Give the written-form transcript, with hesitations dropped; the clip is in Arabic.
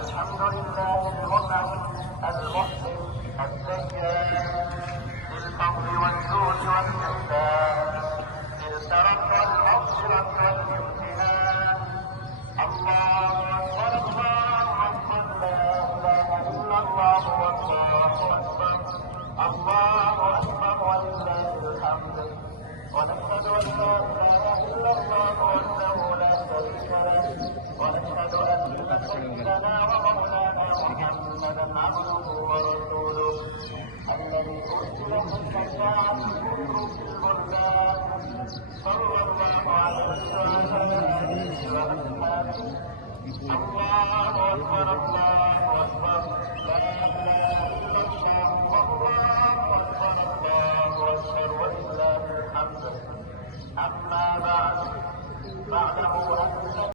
الحمد لله المنعم المحسن الديان بالفضل والجود والإحسان بالكرم والمغفرة والامتنان. الله أكبر الله أكبر لا إله إلا الله والله أكبر الله أكبر ولله الحمد. ونشهد أن لا إله إلا الله وحده لا شريك له ونشهد أن سيدنا ومولانا محمدا عبده ورسوله الذي أرسل بالشفاعة كله في البلدان صلى الله عليه وعلى آله وأصحابه. الله أكبر الله أكبر لا